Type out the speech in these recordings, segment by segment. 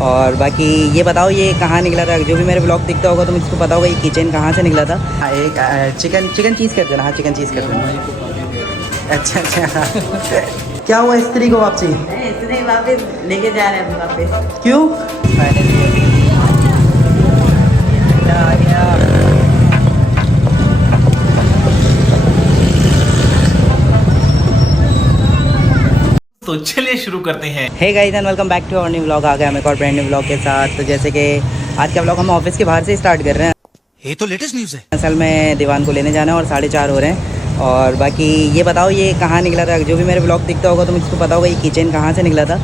और बाकी ये बताओ ये कहाँ निकला था, जो भी मेरे ब्लॉग दिखता होगा तो मुझको पता होगा ये किचन कहाँ से निकला था। हाँ, एक चिकन चीज़ कर देना। हाँ, चिकन चीज़ कर देना। अच्छा अच्छा क्या हुआ स्त्री को वापसी? स्त्री वापस लेके जा रहे हैं वापस। क्यों? तो चलिए शुरू करते हैं। Hey guys and welcome back to our new vlog. आ गया हम एक और ब्रांड न्यू व्लॉग के साथ। तो जैसे कि आज का व्लॉग हम ऑफिस के बाहर से स्टार्ट कर रहे हैं। ये तो लेटेस्ट न्यूज़ है। असल में दीवान को लेने जाना है और 4:30 हो रहे हैं। और बाकी ये बताओ ये कहाँ निकला था, जो भी मेरे ब्लॉग दिखता होगा तो मुझको पता होगा ये किचन कहाँ से निकला था।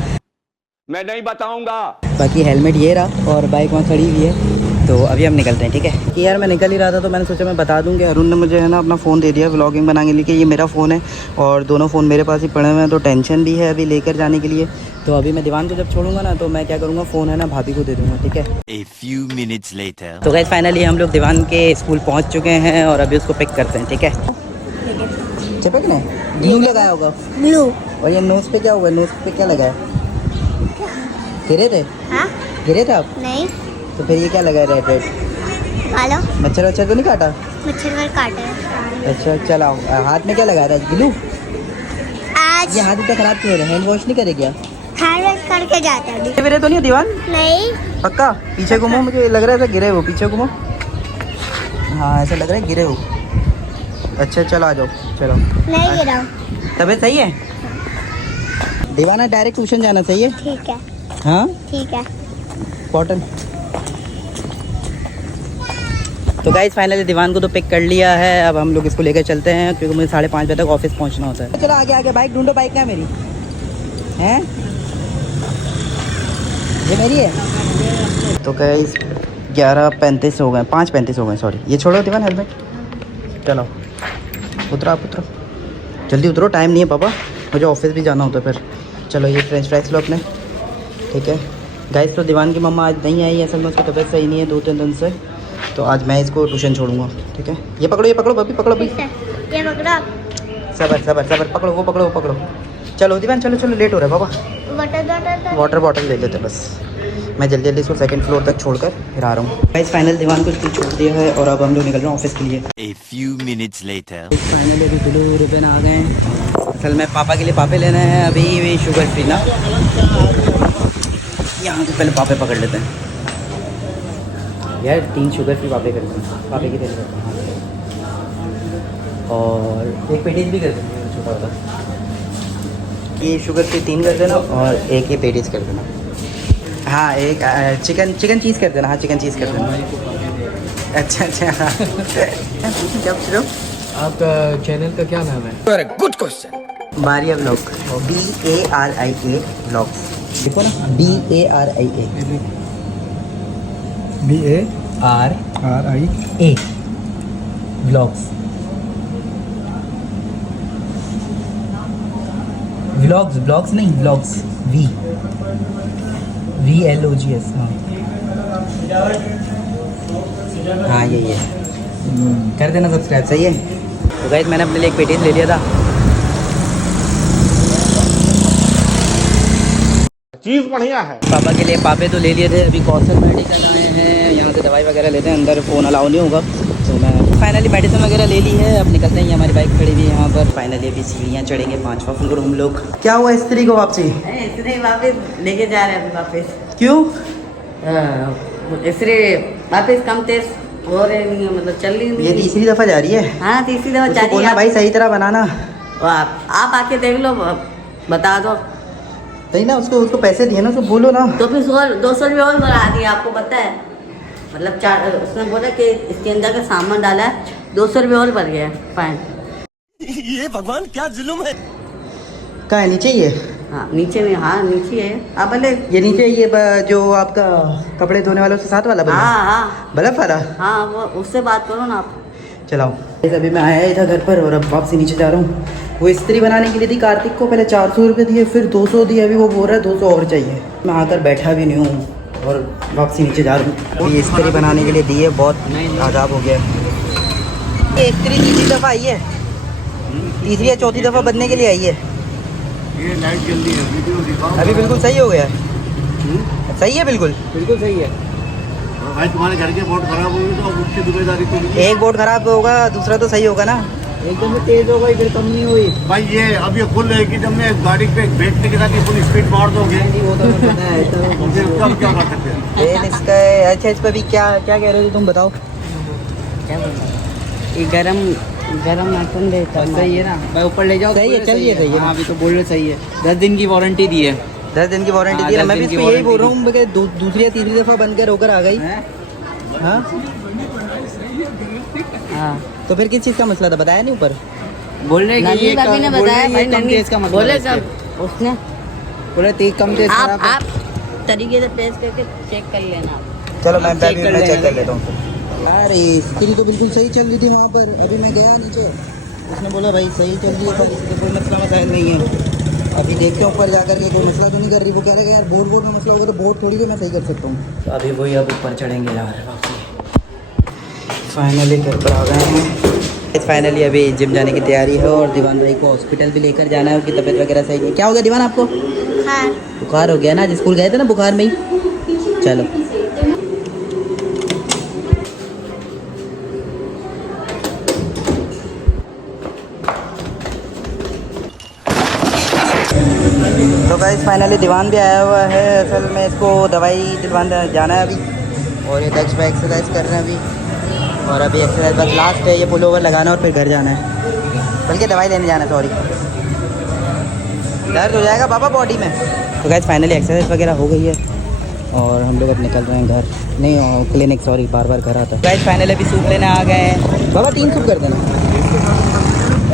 मैं नहीं बताऊंगा। बाकी हेलमेट ये रहा और बाइक वहाँ खड़ी हुई है। तो अभी हम निकलते हैं, ठीक है। कि यार मैं निकल ही रहा था तो मैंने सोचा मैं बता दूं कि अरुण ने मुझे है ना अपना फ़ोन दे दिया व्लॉगिंग बनाने के लिए, कि ये मेरा फ़ोन है और दोनों फ़ोन मेरे पास ही पड़े हुए हैं। तो टेंशन भी है अभी लेकर जाने के लिए। तो अभी मैं दीवान को जब छोड़ूंगा ना तो मैं क्या करूँगा, फ़ोन है ना भाभी को दे दूँगा, ठीक है। A few minutes later. तो गाइस फाइनली हम लोग दीवान के स्कूल पहुँच चुके हैं और अभी उसको पिक करते हैं, ठीक है। चिपक ने ग्लू लगाया होगा। ब्लू। और ये नोज़ पे क्या हुआ, नोज़ पे क्या लगा है? गिरे थे? हाँ? गिरे थे आप? नहीं। तो फिर ये क्या लगा है रेड रेड? हेलो। मच्छर वच्छर तो नहीं काटा? मच्छर वर काटे हैं। अच्छा चलाओ। हाथ में क्या लगा रहा है? ग्लू? आज ये हाथ इतना खराब क्यों हो रहा है? हैंड वॉश नहीं करे क्या? हैंड वॉश करके जाते हैं अभी। गिरे तो नहीं है दीवान? नहीं। पक्का? पीछे घूमो, मुझे लग रहा था गिरे हो। पीछे घूमो। हाँ ऐसा लग रहा है गिरे हो। अच्छा चलो आ जाओ, चलो। नहीं गिरा। तबीयत सही है? दीवाना डायरेक्ट ट्यूशन जाना चाहिए। ठीक है। हाँ ठीक है। कॉटन। तो गाइस फाइनली दीवान को तो पिक कर लिया है। अब हम लोग इसको लेकर चलते हैं क्योंकि मुझे 5:30 बजे तक ऑफिस पहुंचना होता है। चलो आगे आगे बाइक ढूंढो। बाइक क्या मेरी है? ये मेरी है। तो गाइस 11:35 हो गए, 5:35 हो गए, सॉरी। ये छोड़ो दीवान हेलमेट। चलो उतरो, आप उतरो, जल्दी उतरो, टाइम नहीं है पापा, मुझे ऑफिस भी जाना होता है फिर। चलो ये फ्रेंच फ्राइज लो अपने, ठीक है। गाइस तो दीवान की मम्मा आज नहीं आई, असल में उसकी तबीयत सही नहीं है 2-3 दिन से। तो आज मैं इसको ट्यूशन छोड़ूंगा, ठीक है। ये पकड़ो बब्बी, पकड़ो अभी। ये पकड़ो। सबर सबर सबर, पकड़ो वो पकड़ो वो पकड़ो। चलो दीवान चलो चलो, लेट हो रहा है पापा। वाटर बॉटल ले लेते बस। मैं जल्दी जल्दी इसको 2nd फ्लोर तक छोड़कर फिर आ रहा हूँ। गाइस फाइनल दीवान को स्कूल छोड़ दिया है और अब हम लोग निकल रहे हैं ऑफिस के लिए। A few minutes later. Finally अभी ब्लू रिबन आ गए हैं। असल में पापा के लिए पापे लेने हैं अभी भी, शुगर फ्री ना। यहाँ से पहले पापे पकड़ लेते हैं यार, 3 शुगर फ्री पापे करते हैं, पापे की तेल करते हैं। और एक पेटीज भी कर देंगे छोटा वाला। ये शुगर फ्री 3 कर देना और एक ये पेटीज कर देना। हाँ एक चिकन चीज़ कर देना। हाँ चिकन चीज़ कर देना। अच्छा अच्छा जब शुरू। आपका चैनल का क्या नाम है? Good question. Baria blog, BARIA blogs. देखो ना, BARIA ब्लॉग्स। ब्लॉग्स नहीं, ब्लॉग्स। VLOGS। हाँ यही है। कर देना सब्सक्राइब, सही है। तो गाइस मैंने अपने लिए एक पेटीज ले लिया था। चीज बढ़िया है। पापा के लिए पापे तो ले लिए थे। अभी कौशल मेडिकल आए हैं, यहाँ से दवाई वगैरह लेते हैं, अंदर फ़ोन अलाउ नहीं होगा। तो मैं फाइनली मेडिसिन वगैरह ले ली है। अब निकलते हैं, हमारी बाइक खड़ी हुई है यहाँ पर। फाइनली अभी सीढ़ियाँ चढ़ेंगे 5वां फ्लोर हम लोग। क्या हुआ स्त्री को वापसी? स्त्री वापस लेके जा रहे हैं अभी वापस। क्यों? स्त्री वापस कम तेज हो रहे नहीं है, मतलब चल रही नहीं। ये तीसरी दफ़ा जा रही है। हाँ तीसरी दफा उसको जा रही बोलना है। भाई सही तरह बनाना। आप आके देख लो, बता दो। सही ना, उसको पैसे दिए ना, उसको बोलो ना। तो फिर 200 रुपये और बढ़ा दिया, आपको पता है। मतलब 4 उसने बोला कि इसके अंदर का सामान डाला है, 200 रुपये और बढ़ गया फाइन। ये भगवान क्या जुल्म है। कहाँ है? नीचे ही है? हाँ नीचे में, हाँ नीचे है। आप भले ये नीचे ये जो आपका कपड़े धोने वाला उसके साथ वाला बल्ब? हाँ हाँ बल्ब वाला? हाँ, वो उससे बात करो ना आप। चलाओ। अभी मैं आया ही था घर पर और अब वापसी नीचे जा रहा हूँ। वो इस्त्री बनाने के लिए थी कार्तिक को, पहले 400 रुपये दिए, फिर 200 दिए, अभी वो बोल रहा है 200 और चाहिए। मैं आकर बैठा भी नहीं हूँ और वापसी नीचे जा रहा हूँ। ये इस्त्री बनाने के लिए दिए, बहुत आदाब हो गया। ये इस्त्री तीसरी दफ़ा आई है, तीसरी या चौथी दफ़ा बनने के लिए आई है। ये लाइट जल्दी है, वीडियो दिखाओ। अभी बिल्कुल सही हो गया है। सही है बिल्कुल। बिल्कुल सही है। भाई तुम्हारे घर के बोर्ड खराब होगी तो अब उसकी जिम्मेदारी तो नहीं। एक बोर्ड खराब होगा, दूसरा तो सही होगा ना। एकदम से तेज हो गई, फिर कम नहीं हुई। भाई ये अब ये खुल रहेगी जब मैं गाड़ी पे बैठने के साथ ये फुल स्पीड मार दोगे नहीं वो तो मुझे पता है। तो फिर उसका हम क्या कर सकते हैं। तेल इसका अच्छा, इस पर भी क्या क्या कह रहे हो तुम बताओ। क्या बोल रहा है? ये गरम मटन देता है। सही है ना, मैं ऊपर ले जाऊँ। सही है, चलिए सही है। हाँ अभी तो बोल रहे सही है। 10 दिन की वारंटी दी है। 10 दिन की वारंटी हाँ, दी है। 10 मैं भी दिन की इसको यही बोल वारंटी रहा हूँ कि दूसरी या तीसरी दफा बनकर होकर आ गई। हाँ हाँ तो फिर किस चीज़ का मसला था, बताया नहीं ऊपर। बोल रहे कि नन्ही ये भाभी ने बोल रहे बताया ये भाई, कम नन्ही तेज का मतलब बोले है कब इसके। उसने बोले तेज कम तेज खराब है। आप तरीके से प्रेस करके चेक कर लेना। चलो मैं चेक कर चेक कर लेना। लेता हूँ। यार स्क्रीन तो बिल्कुल सही चल रही थी वहाँ पर, अभी मैं गया नीचे, उसने बोला भाई सही चल रही है, पर किसी को कोई मसला मसाइल नहीं है। अभी देखते हैं ऊपर जाकर के कोई मसला तो नहीं कर रही। वो कह रहे हैं यार बोर्ड में मसला होगा तो बोर्ड थोड़ी तो मैं सही कर सकता हूँ। तो अभी वही अब ऊपर चढ़ेंगे यार वापसी। फाइनली घर पर आ गए हैं। फाइनली अभी जिम जाने की तैयारी है और दीवान भाई को हॉस्पिटल भी लेकर जाना है, उसकी तबीयत वगैरह सही नहीं। क्या हो गया दीवान आपको? बुखार हो गया ना, आज स्कूल गए थे ना बुखार में ही। चलो तो गाइस फाइनली दीवान भी आया हुआ है। असल में इसको दवाई दिलवाने जाना है अभी, और ये डेस्क पे एक्सरसाइज कर रहे हैं अभी। और अभी एक्सरसाइज बस लास्ट है, ये पुल ओवर लगाना और फिर घर जाना है, बल्कि दवाई लेने जाना है, सॉरी। दर्द हो जाएगा पापा बॉडी में। तो गाइस फाइनली एक्सरसाइज वगैरह हो गई है और हम लोग अब निकल रहे हैं घर, नहीं क्लिनिक, सॉरी बार बार घर आता है। गाइस फाइनली अभी सूप लेने आ गए हैं। बाबा 3 सूप कर देना।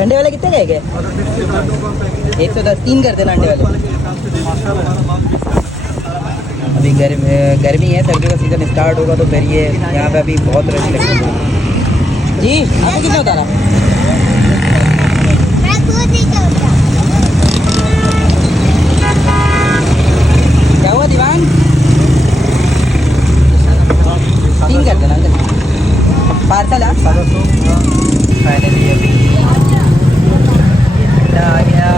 अंडे वाले कितने गए 110, 3 कर देना अंडे वाले। अभी गर्मी है, सर्दियों का सीज़न स्टार्ट होगा तो फिर ये यहाँ पे अभी बहुत रश लगेगी। जी आपको कितना उतारा? क्या हुआ दीवान? 3 कर देना पार्सल है। फाइनली अभी आ गया।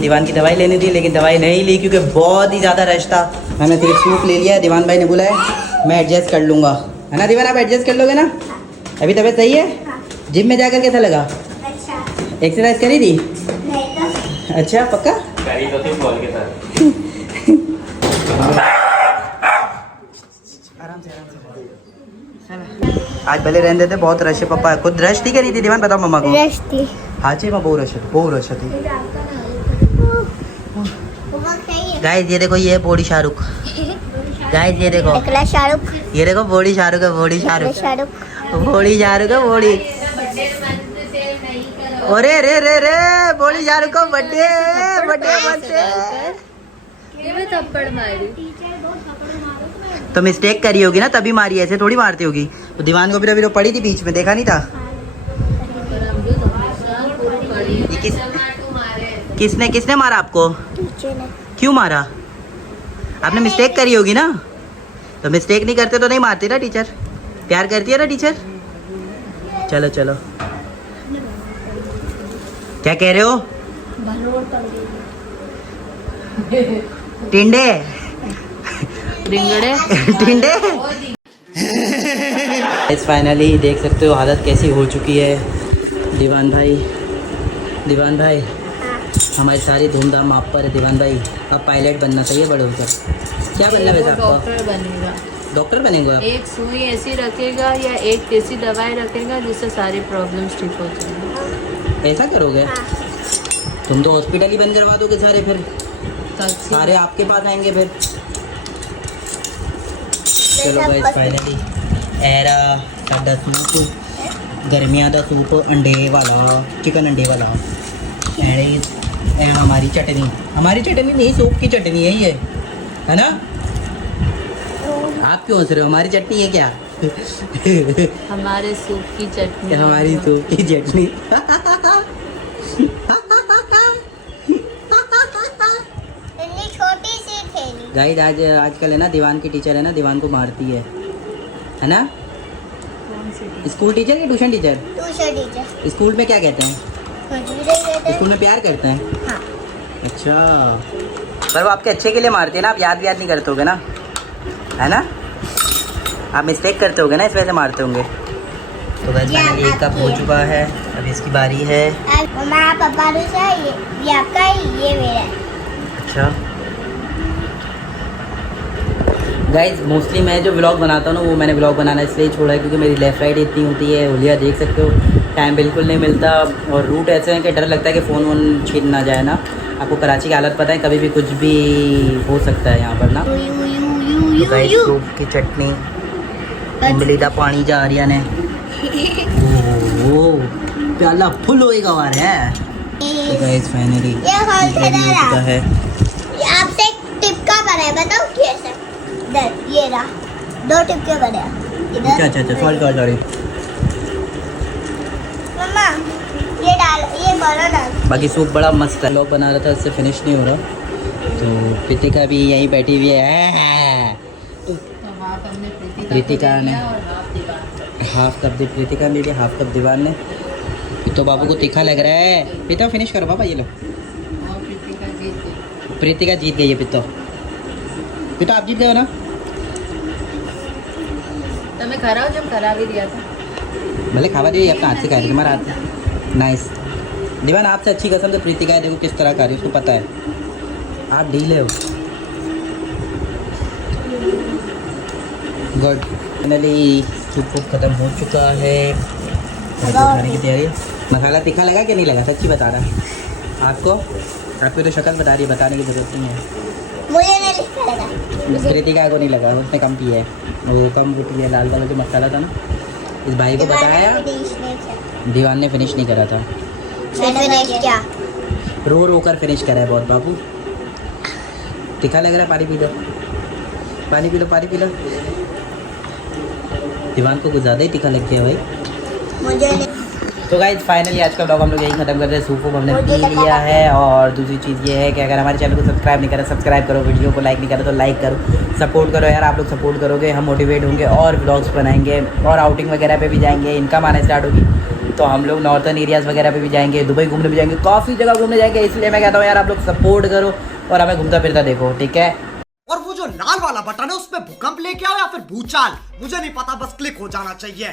दीवान की दवाई लेनी थी लेकिन दवाई नहीं ली क्योंकि बहुत ही ज़्यादा रश था। मैंने सिर्फ सूप ले लिया। दीवान भाई ने बोला है मैं एडजस्ट कर लूँगा, है ना दीवान? आप एडजस्ट कर लोगे ना? अभी तबीयत सही है? जिम में जाकर कैसा लगा? अच्छा। एक्सरसाइज करी थी? नहीं। अच्छा पक्का? करी तो थी बॉल के साथ। आराम से आज भले रहने देते, बहुत रश है। पापा खुद रश नहीं करी थी दीवान, बताओ मम्मा को। रश थी। हाँ जी माँ बहुत रश थी। गाइस ये देखो, ये है बॉडी शाहरुख। गाइस ये देखो, शाहरुख, ये देखो बॉडी शाहरुख है, बॉडी शाहरुख, बॉडी शाहरुक है, बॉडी। अरे रे रे रे बॉडी शाहरुख को बर्थडे थप्पड़ मारी। तो मिस्टेक करी होगी ना तभी मारी, ऐसे थोड़ी मारती होगी। तो दीवान को भी अभी तो पड़ी थी बीच में, देखा नहीं था? ये किसने मारा आपको? क्यों मारा? आपने मिस्टेक करी होगी ना, तो मिस्टेक नहीं करते तो नहीं मारती ना टीचर, प्यार करती है ना टीचर। चलो चलो क्या कह रहे हो? टिंडे टिंडे। इस फाइनली देख सकते हो हालत कैसी हो चुकी है। दीवान भाई हमारी सारी धूमधाम आप पर है। दीवान भाई अब पायलट बनना चाहिए बड़े होकर। क्या बनना है वैसे आपको? डॉक्टर बनेगा। डॉक्टर बनेगा? एक सुई ऐसी रखेगा या एक ऐसी दवाई रखेगा जिससे सारी प्रॉब्लम्स ठीक हो जाएंगी। ऐसा करोगे? तुम तो हॉस्पिटल ही बंद करवा दोगे सारे, फिर सारे आपके पास आएंगे फिर। चलो भाई फाइनली एरा साडा सूप, गर्मियां का सूप अंडे वाला, चिकन अंडे वाला। हमारी चटनी नहीं, सूप की चटनी है ये, है ना? आप क्यों हंस रहे हो? हमारी चटनी है क्या? हमारे सूप की चटनी। हमारी सूप की चटनी। गाइड आजकल है ना दीवान की टीचर है ना दीवान को मारती है ना? स्कूल टीचर या tuition teacher? Tuition teacher. School में क्या कहते हैं? कुछ भी नहीं कहते। स्कूल में प्यार करते हैं? हाँ। अच्छा, पर वो आपके अच्छे के लिए मारती है ना, आप याद नहीं करते होगे ना, है ना? आप मिस्टेक करते होगे ना, इस वजह से मारते होंगे। तो बस फाइनली एक कप हो चुका है, अभी इसकी बारी है। मम्मा पापा दूसरा ये आपका है, ये मेरा है। अच्छा गाइज, मोस्टली मैं जो व्लॉग बनाता हूँ ना, वो मैंने व्लॉग बनाना इसलिए छोड़ा है क्योंकि मेरी लेफ़्ट राइट इतनी होती है, होलिया देख सकते हो, टाइम बिल्कुल नहीं मिलता और रूट ऐसे हैं कि डर लगता है कि फ़ोन वोन छीन ना जाए ना। आपको कराची की हालत पता है, कभी भी कुछ भी हो सकता है यहाँ पर ना। तो गाइज, सूप की चटनी, इमली का पानी जा रही है ने, ओह प्याला फुल होएगा आ रहा है। तो गाइज फाइनली रेडी हो चुका है। आपसे एक टिपका बना है, बताओ कैसे? इधर ये रहा, 2 टिपके बने हैं। अच्छा, सॉरी। मम्मा ये डाल, ये बड़ा डाल। बाकी सूप बड़ा मस्त है। लोग बना रहा था, इससे फिनिश नहीं हो रहा, तो प्रीतिका भी यहीं बैठी हुई है। प्रीतिका ने हाफ कप दी, प्रीतिका ने हाफ कप दीवान ने। तो बाबू को तीखा लग रहा है। पितो फिनिश करो पापा, ये लो। प्रीतिका जीत गई है। पितो आप जीत गए हो ना? तो मैं खरा जब करा भी दिया था। भले खावा दिए, अपना हाथ से खा रही हमारा हाथ। नाइस दीवान, आपसे अच्छी कसम से प्रीतिका है, देखो किस तरह खा रही है, उसको पता है आप ढीले हो। गुड, फाइनली सूप खत्म हो चुका है। खाने की तैयारी। मसाला तीखा लगा कि नहीं लगा? सच्ची बता रहा आपको? आपकी तो शक्ल बता रही है, बताने की जरूरत नहीं है। मुझे नहीं लिखा लगा। प्रीतिका को नहीं लगा, उसने कम पिया है, वो कम वो पिया। लाल वाला जो मसाला था ना, इस भाई को बताया, दीवान ने फिनिश नहीं करा था। क्या रो कर फिनिश करा है बहुत। बाबू तीखा लग रहा है, पानी पी लो। दीवान को कुछ ज़्यादा ही तीखा लग गया भाई। मुझे नहीं। तो गाइज फाइनली आज का ब्लॉग हम लोग यही खत्म करते हैं। सूप हमने पी लिया है। और दूसरी चीज़ ये है कि अगर हमारे चैनल को सब्सक्राइब नहीं करा, सब्सक्राइब करो। वीडियो को लाइक नहीं करा तो लाइक करो, सपोर्ट करो यार। आप लोग सपोर्ट करोगे, हम मोटिवेट होंगे और ब्लॉग्स बनाएंगे और आउटिंग वगैरह पे भी जाएंगे। इनकम आना स्टार्ट होगी तो हम लोग नॉर्थन एरियाज़ वगैरह पे भी जाएंगे, दुबई घूमने भी जाएंगे, काफ़ी जगह घूमने जाएंगे। इसलिए मैं कहता हूँ यार, आप लोग सपोर्ट करो और हमें घूमता फिरता देखो, ठीक है? और वो जो लाल वाला बटन है उसमें भूकंप लेके आओ या फिर भूचाल, मुझे नहीं पता, बस क्लिक हो जाना चाहिए।